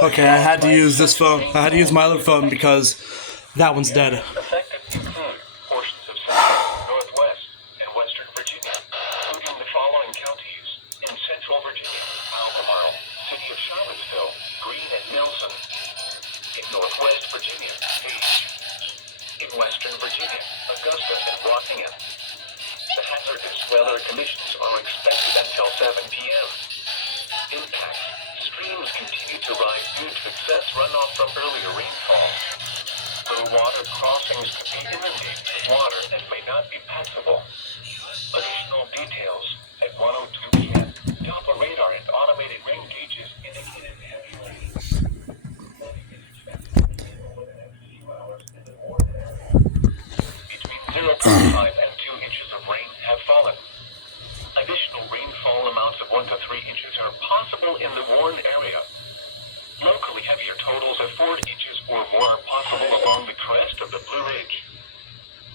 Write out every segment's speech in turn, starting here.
Okay, I had to use this phone. I had to use my other phone because that one's dead. Affected include portions of central, northwest, and western Virginia, including the following counties: in central Virginia, Albemarle, city of Charlottesville, Greene and Nelson; in northwest Virginia, Page; in western Virginia, Augusta and Rockingham. The hazardous weather conditions are expected until 7 p.m. Impacts: streams continue to rise due to excess runoff from earlier rainfall. Low water crossings could be inundated with water and may not be passable. Additional details: at 1:02 p.m., Doppler radar and automated rain gauges indicated heavy rain. Between 0.5 and 2 inches of rain have fallen. Additional rainfall amounts of 1 to 3 inches are possible in the Warren area. Locally heavier totals of 4 inches or more are possible along the crest of the Blue Ridge.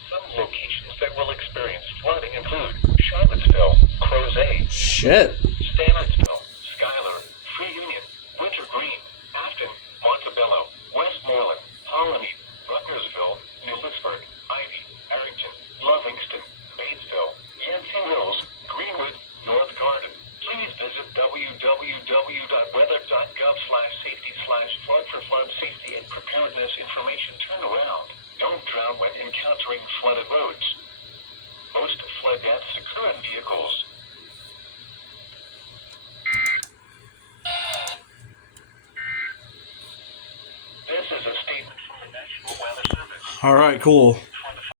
Some locations that will experience flooding include Charlottesville, Crozet, Shit. Stanardsville, Schuyler, Free Union, Winter Green, Afton, Montebello, Westmoreland, Colony, Rutgersville, New Lisburg, Ivy, Arrington, Lovingston, Batesville, Yancey Mills, Greenwood, North Garden. Please visit www.weather.gov/safety/flood for flood safety and preparedness information. Turn around. Don't drown when encountering flooded roads. Most flood deaths occur in vehicles. This is a statement from the National Weather Service. All right, cool.